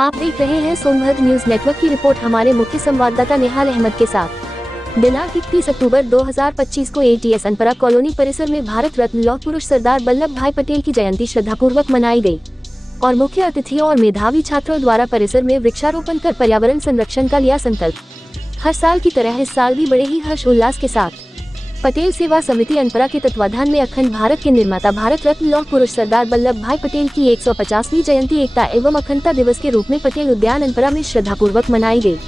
आप देख रहे हैं सोनभद्र न्यूज नेटवर्क की रिपोर्ट। हमारे मुख्य संवाददाता नेहाल अहमद के साथ। दिनांक 31 अक्टूबर 2025 को एटीएस अनपरा कॉलोनी परिसर में भारत रत्न लौह पुरुष सरदार वल्लभ भाई पटेल की जयंती श्रद्धापूर्वक मनाई गई और मुख्य अतिथियों और मेधावी छात्रों द्वारा परिसर में वृक्षारोपण कर पर्यावरण संरक्षण का लिया संकल्प। हर साल की तरह इस साल भी बड़े ही हर्ष उल्लास के साथ पटेल सेवा समिति अनपरा के तत्वाधान में अखंड भारत के निर्माता भारत रत्न लौह पुरुष सरदार वल्लभ भाई पटेल की 150वीं जयंती एकता एवं अखंडता दिवस के रूप में पटेल उद्यान अनपरा में श्रद्धापूर्वक मनाई गई।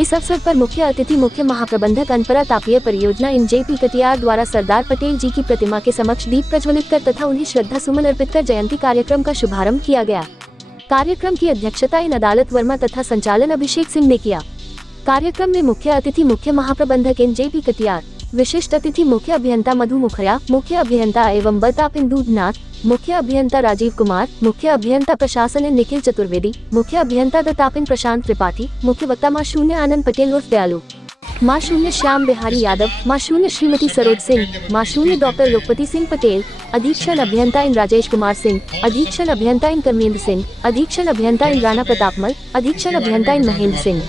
इस अवसर पर मुख्य अतिथि मुख्य महाप्रबंधक अनपरा तापीय परियोजना जेपी कटियार द्वारा सरदार पटेल जी की प्रतिमा के समक्ष दीप प्रज्वलित कर तथा उन्हें श्रद्धा सुमन अर्पित कर जयंती कार्यक्रम का शुभारंभ किया गया। कार्यक्रम की अध्यक्षता इन अदालत वर्मा तथा संचालन अभिषेक सिंह ने किया। कार्यक्रम में मुख्य अतिथि मुख्य महाप्रबंधक जेपी कटियार, विशिष्ट अतिथि मुख्य अभियंता मधु मुखर्या, मुख्य अभियंता एवं बलताप इंदुनाथ, मुख्य अभियंता राजीव कुमार, मुख्य अभियंता प्रशासन निखिल चतुर्वेदी, मुख्य अभियंता दत्तापिन प्रशांत त्रिपाठी, मुख्य वक्ता माँ शून्य आनंद पटेल उर्फ दयालु, माँ शून्य श्याम बिहारी यादव, माँ शून्य श्रीमती सरोज सिंह, माँ शून्य डॉक्टर लोकपति सिंह पटेल, अधीक्षण अभियंता इन राजेश कुमार सिंह, अधीक्षण अभियंता इन कर्मेंद्र सिंह, अधीक्षण अभियंता इन राणा प्रतापमल, अधीक्षण अभियंता इन महेंद्र सिंह,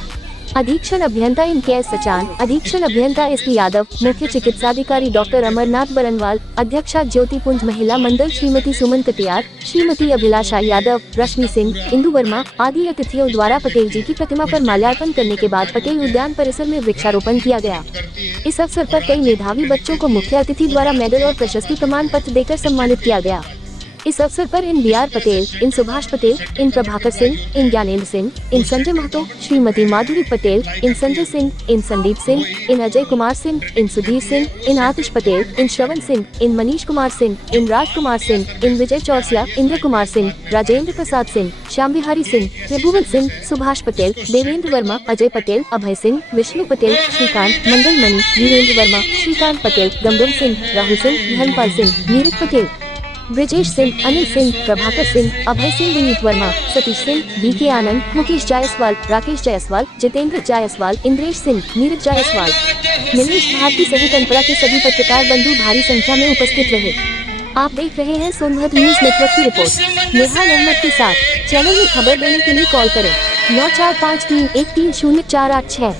अधीक्षण अभियंता इन के सचान, अधीक्षण अभियंता एसपी यादव, मुख्य चिकित्साधिकारी डॉक्टर अमरनाथ बरनवाल, अध्यक्षा ज्योतिपुंज महिला मंडल श्रीमती सुमन कटियार, श्रीमती अभिलाषा यादव, रश्मि सिंह, इंदु वर्मा आदि अतिथियों द्वारा पटेल जी की प्रतिमा पर माल्यार्पण करने के बाद पटेल उद्यान परिसर में वृक्षारोपण किया गया। इस अवसर पर कई मेधावी बच्चों को मुख्य अतिथि द्वारा मेडल और प्रशस्ति प्रमाण पत्र देकर सम्मानित किया गया। इस अवसर पर इन बीआर पटेल, इन सुभाष पटेल, इन प्रभाकर सिंह, इन ज्ञानेंद्र सिंह, इन संजय महतो, श्रीमती माधुरी पटेल, इन संजय सिंह, इन संदीप सिंह, इन अजय कुमार सिंह, इन सुधीर सिंह, इन आतिश पटेल, इन श्रवण सिंह, इन मनीष कुमार सिंह, इन राजकुमार सिंह, इन विजय चौरसिया, इंद्र कुमार सिंह, राजेंद्र प्रसाद सिंह, श्याम बिहारी सिंह, त्रिभुवन सिंह, सुभाष पटेल, देवेंद्र वर्मा, अजय पटेल, अभय सिंह, विष्णु पटेल, श्रीकांत, मंगल मणि, वीरेंद्र वर्मा, श्रीकांत पटेल, गंगम सिंह, राहुल सिंह, धर्मपाल सिंह, नीरज पटेल, ब्रिजेश सिंह, अनिल सिंह, प्रभाकर सिंह, अभय सिंह, विनीत वर्मा, सतीश सिंह, बीके आनंद, मुकेश जायसवाल, राकेश जायसवाल, जितेंद्र जायसवाल, इंद्रेश सिंह, नीरज जायसवाल, मिलेश भारती सहित अनपरा के सभी पत्रकार बंधु भारी संख्या में उपस्थित रहे। आप देख रहे हैं सोनभद्र न्यूज नेटवर्क की रिपोर्ट। नेहाल अहमद के साथ। चैनल में खबर देने के लिए कॉल करें 9453130486।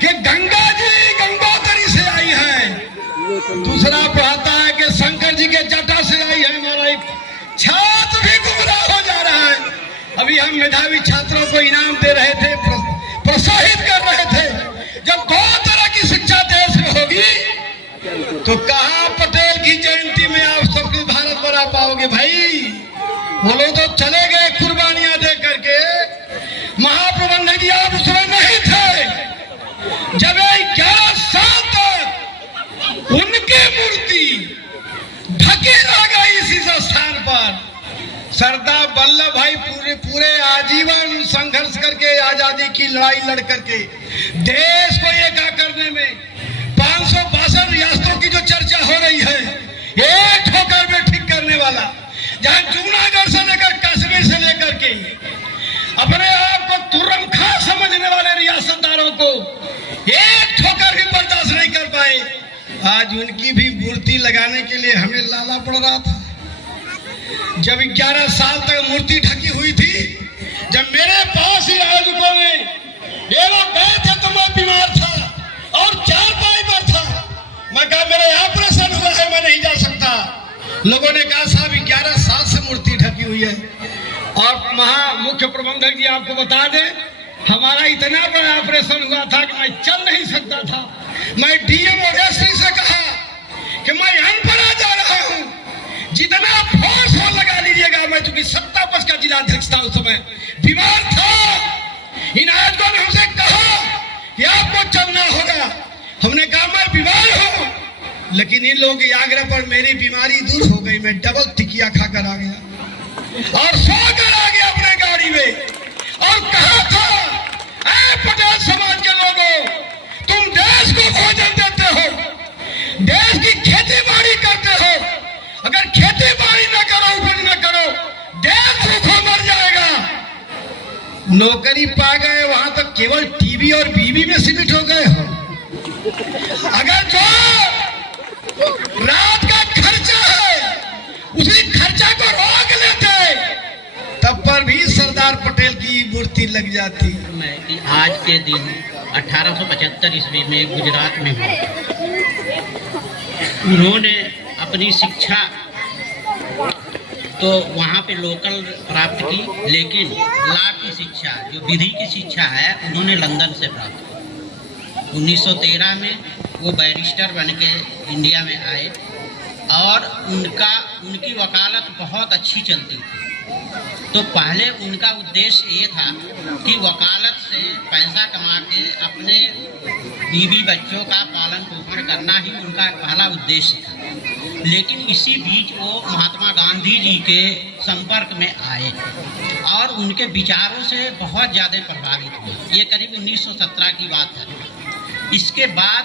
कि गंगा जी गंगोत्री से आई है, दूसरा पढ़ाता है कि शंकर जी के जटा से आई है। हमारा एक छात्र भी गुमराह हो जा रहा है। अभी हम मेधावी छात्रों को इनाम दे रहे थे, प्रोत्साहित कर रहे थे। जब दो तरह की शिक्षा देश में होगी तो कहाँ पटेल की जयंती में आप सबके भारत बना पाओगे भाई? वो लोग तो चले गए कुर्बानियां दे करके। महाप्रबंधक जी आप उसमें नहीं थे। जब 11 साल तक उनकी मूर्ति ढकी रह गई इसी स्थान पर। सरदार वल्लभ भाई पूरे आजीवन संघर्ष करके आजादी की लड़ाई लड़ करके देश को एका करने में 562 रियासतों की जो चर्चा हो रही है, एक ठोकर में ठीक करने वाला, जहां जूनागढ़ से लेकर कश्मीर से लेकर के अपने आप को तुर्रम खां समझने वाले रियासतदारों को एक ठोकर भी बर्दाश्त नहीं कर पाए। आज उनकी भी मूर्ति लगाने के लिए हमें लाला पड़ रहा था। जब 11 साल तक मूर्ति ढकी हुई थी, जब मेरे पास ही आयोजकों ने ये लोग गए थे तो मैं बीमार था और 4 पाई पर था। मैं कहा मेरा ऑपरेशन हुआ है, मैं नहीं जा सकता। लोगों ने कहा साहब 11 साल से मूर्ति ढकी हुई है। और मुख्य प्रबंधक जी आपको बता दें, हमारा इतना बड़ा ऑपरेशन हुआ था कि मैं चल नहीं सकता था। मैं डीएम और एसपी से कहा कि मैं अनपढ़ा जा रहा हूं, जितना फोर्स हो लगा लीजिएगा। मैं चूंकि 70 वर्ष का जिलाध्यक्ष था, उस समय बीमार था। इन आयोजकों ने हमसे कहा कि आपको चलना होगा। हमने कहा मैं बीमार हूं, लेकिन इन लोगों के आग्रह पर मेरी बीमारी दूर हो गई। मैं डबल टिकिया खाकर आ गया और सोकर आ गया अपने गाड़ी में और कहा था, ऐ पटेल समाज के लोगों, तुम देश को भोजन देते हो, देश की खेती बाड़ी करते हो। अगर खेती बाड़ी न करो, उपज न करो, देश भूखों मर जाएगा। नौकरी पा गए, वहां तक केवल टीवी और बीवी में सीमित हो गए हो। अगर जो रात का खर्चा है, उसी खर्चा को रोक लेते, तब पर भी सरदार पटेल की मूर्ति लग जाती। मैं कि आज के दिन 1875 ईस्वी में गुजरात में हुआ। उन्होंने अपनी शिक्षा तो वहाँ पे लोकल प्राप्त की, लेकिन लॉ की शिक्षा, जो विधि की शिक्षा है, उन्होंने लंदन से प्राप्त की। 1913 में वो बैरिस्टर बन के इंडिया में आए और उनकी वकालत बहुत अच्छी चलती थी। तो पहले उनका उद्देश्य ये था कि वकालत से पैसा कमा के अपने बीवी बच्चों का पालन पोषण करना ही उनका पहला उद्देश्य था। लेकिन इसी बीच वो महात्मा गांधी जी के संपर्क में आए और उनके विचारों से बहुत ज़्यादा प्रभावित हुए। ये करीब 1917 की बात है। इसके बाद